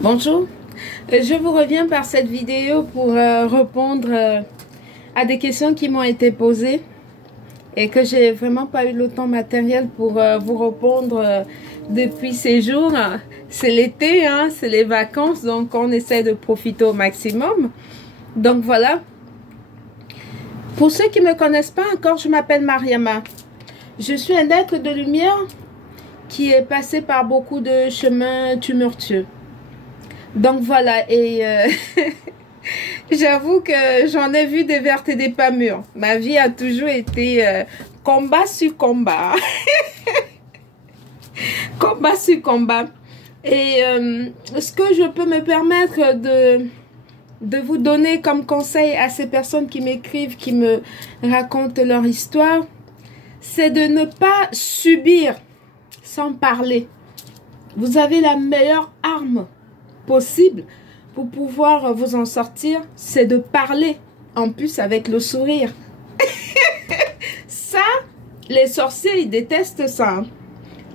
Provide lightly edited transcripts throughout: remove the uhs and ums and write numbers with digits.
Bonjour, je vous reviens par cette vidéo pour répondre à des questions qui m'ont été posées et que j'ai vraiment pas eu le temps matériel pour vous répondre depuis ces jours. C'est l'été, hein, c'est les vacances, donc on essaie de profiter au maximum. Donc voilà. Pour ceux qui ne me connaissent pas encore, je m'appelle Mariama. Je suis un être de lumière qui est passé par beaucoup de chemins tumultueux. Donc voilà, et j'avoue que j'en ai vu des vertes et des pas mûres. Ma vie a toujours été combat sur combat. Combat sur combat. Et ce que je peux me permettre de vous donner comme conseil à ces personnes qui m'écrivent, qui me racontent leur histoire, c'est de ne pas subir sans parler. Vous avez la meilleure arme possible pour pouvoir vous en sortir, c'est de parler, en plus avec le sourire. Ça, les sorciers, ils détestent ça. Hein.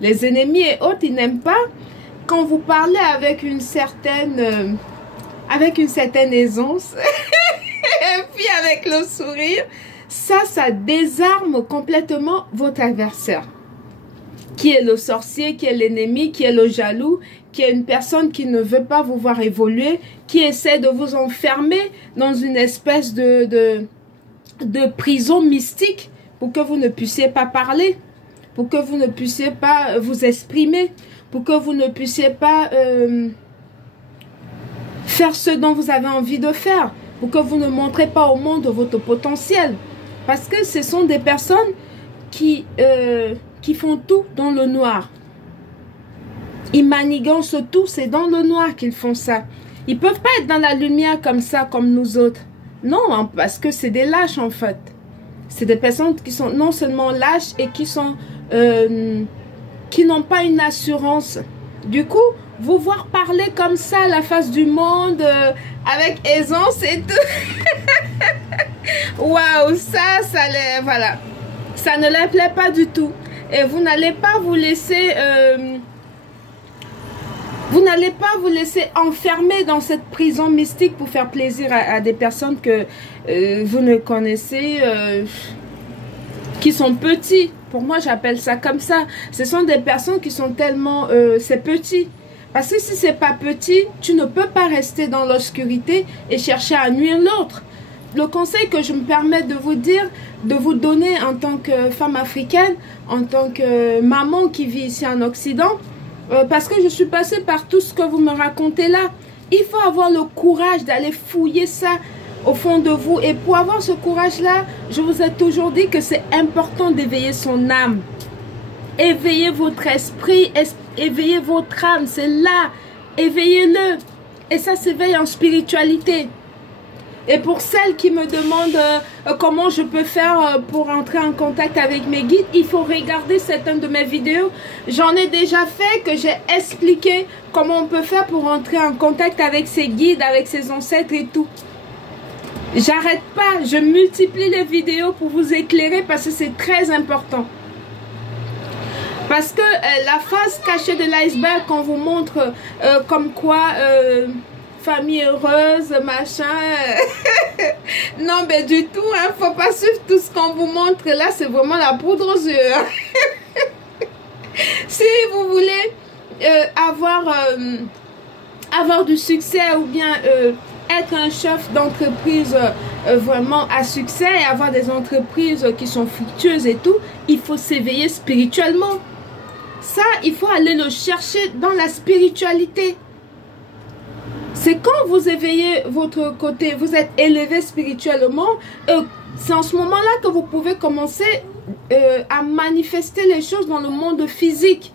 Les ennemis et autres, ils n'aiment pas quand vous parlez avec une certaine aisance et puis avec le sourire. Ça désarme complètement votre adversaire. Qui est le sorcier, qui est l'ennemi, qui est le jaloux, qui est une personne qui ne veut pas vous voir évoluer, qui essaie de vous enfermer dans une espèce de prison mystique pour que vous ne puissiez pas parler, pour que vous ne puissiez pas vous exprimer, pour que vous ne puissiez pas faire ce dont vous avez envie de faire, pour que vous ne montrez pas au monde votre potentiel. Parce que ce sont des personnes qui font tout dans le noir. Ils manigancent tout, c'est dans le noir qu'ils font ça. Ils peuvent pas être dans la lumière comme ça, comme nous autres. Non, hein, parce que c'est des lâches en fait. C'est des personnes qui sont non seulement lâches et qui n'ont pas une assurance. Du coup, vous voir parler comme ça à la face du monde, avec aisance et tout. Waouh, voilà. Ça ne leur plaît pas du tout. Et vous n'allez pas vous laisser... vous n'allez pas vous laisser enfermer dans cette prison mystique pour faire plaisir à des personnes que vous ne connaissez, qui sont petits. Pour moi, j'appelle ça comme ça. Ce sont des personnes qui sont tellement... c'est petit. Parce que si c'est pas petit, tu ne peux pas rester dans l'obscurité et chercher à nuire l'autre. Le conseil que je me permets de vous dire, de vous donner en tant que femme africaine, en tant que maman qui vit ici en Occident, parce que je suis passée par tout ce que vous me racontez là, il faut avoir le courage d'aller fouiller ça au fond de vous. Et pour avoir ce courage-là, je vous ai toujours dit que c'est important d'éveiller son âme. Éveillez votre esprit, éveillez votre âme, c'est là, éveillez-le. Et ça s'éveille en spiritualité. Et pour celles qui me demandent comment je peux faire pour entrer en contact avec mes guides, il faut regarder certaines de mes vidéos. J'en ai déjà fait, que j'ai expliqué comment on peut faire pour entrer en contact avec ses guides, avec ses ancêtres et tout. J'arrête pas, je multiplie les vidéos pour vous éclairer parce que c'est très important. Parce que la face cachée de l'iceberg qu'on vous montre comme quoi... famille heureuse, machin. Non, mais du tout, hein, faut pas suivre tout ce qu'on vous montre là, c'est vraiment la poudre aux yeux. Hein. Si vous voulez avoir du succès ou bien être un chef d'entreprise vraiment à succès et avoir des entreprises qui sont fructueuses et tout, il faut s'éveiller spirituellement. Ça, il faut aller le chercher dans la spiritualité. C'est quand vous éveillez votre côté, vous êtes élevé spirituellement, c'est en ce moment-là que vous pouvez commencer à manifester les choses dans le monde physique.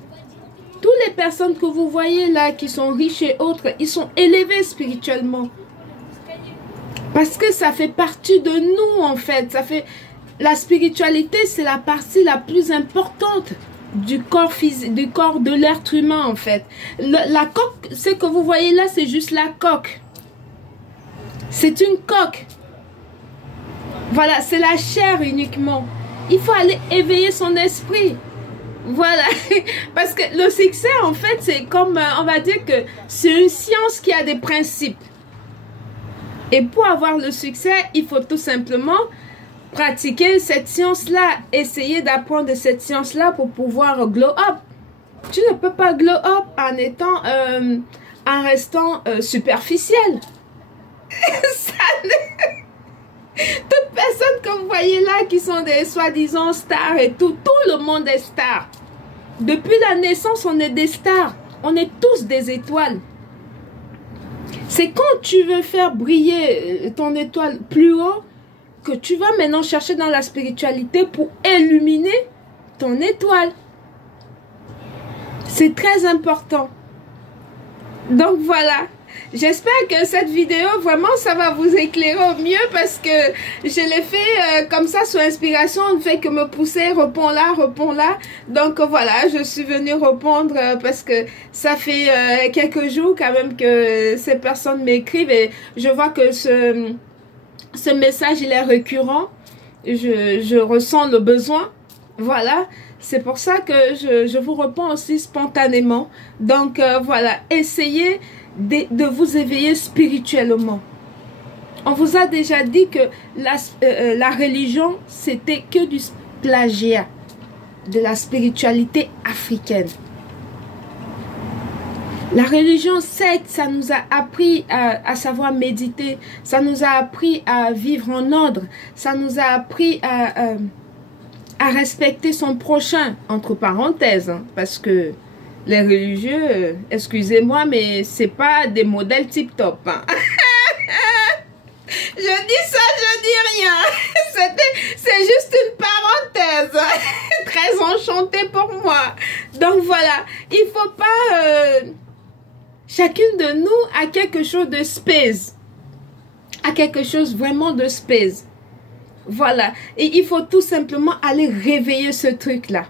Toutes les personnes que vous voyez là, qui sont riches et autres, ils sont élevés spirituellement. Parce que ça fait partie de nous en fait. La spiritualité, c'est la partie la plus importante du corps physique, du corps de l'être humain en fait. La coque, ce que vous voyez là, c'est juste la coque. C'est une coque. Voilà, c'est la chair uniquement. Il faut aller éveiller son esprit. Voilà, parce que le succès, en fait, c'est comme, on va dire que c'est une science qui a des principes. Et pour avoir le succès, il faut tout simplement pratiquer cette science-là, essayer d'apprendre cette science-là pour pouvoir glow up. Tu ne peux pas glow up en étant, en restant superficiel. Toutes personnes que vous voyez là qui sont des soi-disant stars et tout le monde est star. Depuis la naissance, on est des stars. On est tous des étoiles. C'est quand tu veux faire briller ton étoile plus haut que tu vas maintenant chercher dans la spiritualité pour illuminer ton étoile. C'est très important. Donc voilà. J'espère que cette vidéo, vraiment, ça va vous éclairer au mieux parce que je l'ai fait comme ça sous inspiration. On ne fait que me pousser, réponds là, réponds là. Donc voilà, je suis venue répondre parce que ça fait quelques jours quand même que ces personnes m'écrivent et je vois que ce message, il est récurrent. Je ressens le besoin. Voilà. C'est pour ça que je vous réponds aussi spontanément. Donc voilà, essayez de vous éveiller spirituellement. On vous a déjà dit que la religion, c'était que du plagiat de la spiritualité africaine. La religion, certes, ça nous a appris à savoir méditer, ça nous a appris à vivre en ordre, ça nous a appris à respecter son prochain, entre parenthèses, hein, parce que les religieux, excusez-moi, mais c'est pas des modèles tip-top. Hein. Je dis ça, je dis rien. C'est juste une parenthèse. Très enchantée pour moi. Donc voilà, il faut pas... chacune de nous a quelque chose de space. A quelque chose vraiment de space. Voilà. Et il faut tout simplement aller réveiller ce truc-là.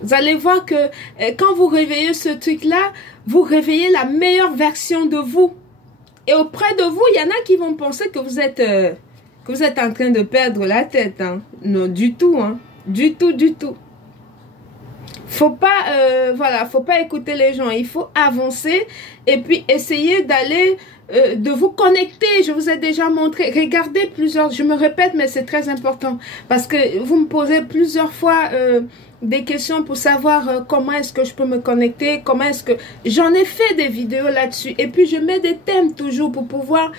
Vous allez voir que quand vous réveillez ce truc-là, vous réveillez la meilleure version de vous. Et auprès de vous, il y en a qui vont penser que vous êtes en train de perdre la tête. Hein. Non, du tout. Hein. Du tout, du tout. Faut pas, voilà, faut pas écouter les gens. Il faut avancer et puis essayer d'aller, de vous connecter. Je vous ai déjà montré. Regardez plusieurs, je me répète, mais c'est très important. Parce que vous me posez plusieurs fois des questions pour savoir comment est-ce que je peux me connecter, comment est-ce que... J'en ai fait des vidéos là-dessus. Et puis, je mets des thèmes toujours pour pouvoir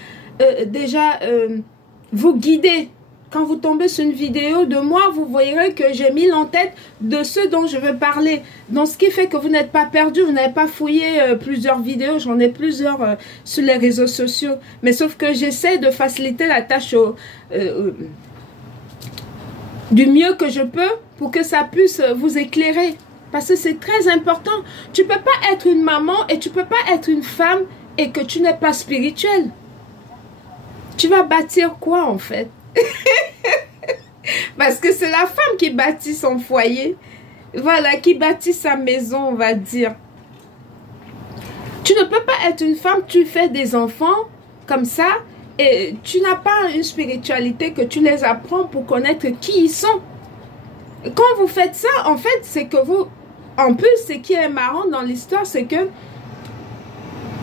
déjà vous guider. Quand vous tombez sur une vidéo de moi, vous verrez que j'ai mis en tête de ce dont je veux parler. Donc, ce qui fait que vous n'êtes pas perdu, vous n'avez pas fouillé plusieurs vidéos. J'en ai plusieurs sur les réseaux sociaux. Mais sauf que j'essaie de faciliter la tâche du mieux que je peux pour que ça puisse vous éclairer. Parce que c'est très important. Tu ne peux pas être une maman et tu ne peux pas être une femme et que tu n'es pas spirituelle. Tu vas bâtir quoi en fait? Parce que c'est la femme qui bâtit son foyer. Voilà, qui bâtit sa maison, on va dire. Tu ne peux pas être une femme, tu fais des enfants comme ça et tu n'as pas une spiritualité que tu les apprends pour connaître qui ils sont. Quand vous faites ça, en fait, c'est que vous... En plus, ce qui est marrant dans l'histoire, c'est que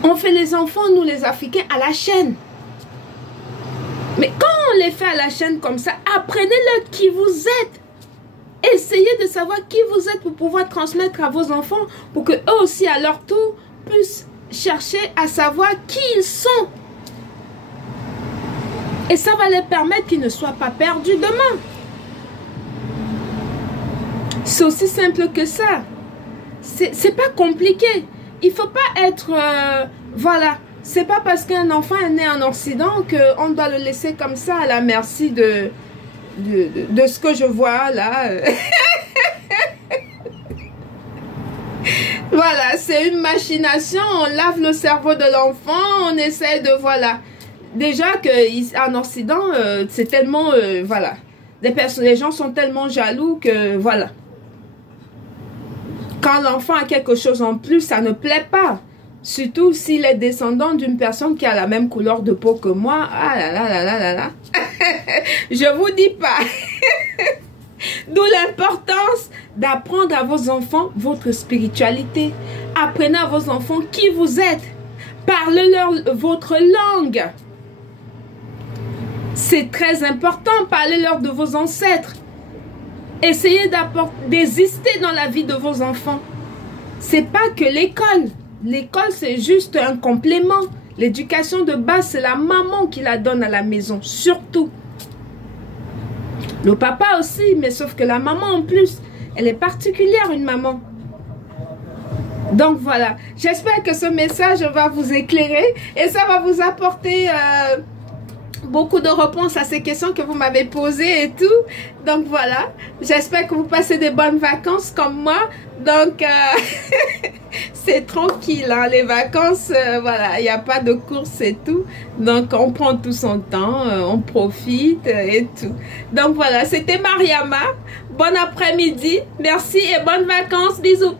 on fait les enfants, nous les Africains, à la chaîne. Mais quand on les fait à la chaîne comme ça, apprenez-le qui vous êtes. Essayez de savoir qui vous êtes pour pouvoir transmettre à vos enfants, pour que eux aussi, à leur tour, puissent chercher à savoir qui ils sont. Et ça va les permettre qu'ils ne soient pas perdus demain. C'est aussi simple que ça. C'est pas compliqué. Il faut pas être... voilà. C'est pas parce qu'un enfant est né en Occident qu'on doit le laisser comme ça à la merci de ce que je vois là. Voilà, c'est une machination. On lave le cerveau de l'enfant. On essaie de... Voilà. Déjà qu'en Occident, c'est tellement... voilà. Les gens sont tellement jaloux que... Voilà. Quand l'enfant a quelque chose en plus, ça ne plaît pas. Surtout s'il est descendant d'une personne qui a la même couleur de peau que moi. Ah là là là là là là. Je vous dis pas. D'où l'importance d'apprendre à vos enfants votre spiritualité. Apprenez à vos enfants qui vous êtes. Parlez-leur votre langue. C'est très important. Parlez-leur de vos ancêtres. Essayez d'exister dans la vie de vos enfants. C'est pas que l'école. L'école, c'est juste un complément. L'éducation de base, c'est la maman qui la donne à la maison, surtout. Le papa aussi, mais sauf que la maman en plus, elle est particulière, une maman. Donc voilà, j'espère que ce message va vous éclairer et ça va vous apporter beaucoup de réponses à ces questions que vous m'avez posées et tout. Donc voilà, j'espère que vous passez de bonnes vacances comme moi. Donc c'est tranquille, hein, les vacances, voilà, il n'y a pas de course et tout. Donc on prend tout son temps, on profite et tout. Donc voilà, c'était Mariama. Bon après-midi, merci et bonnes vacances, bisous.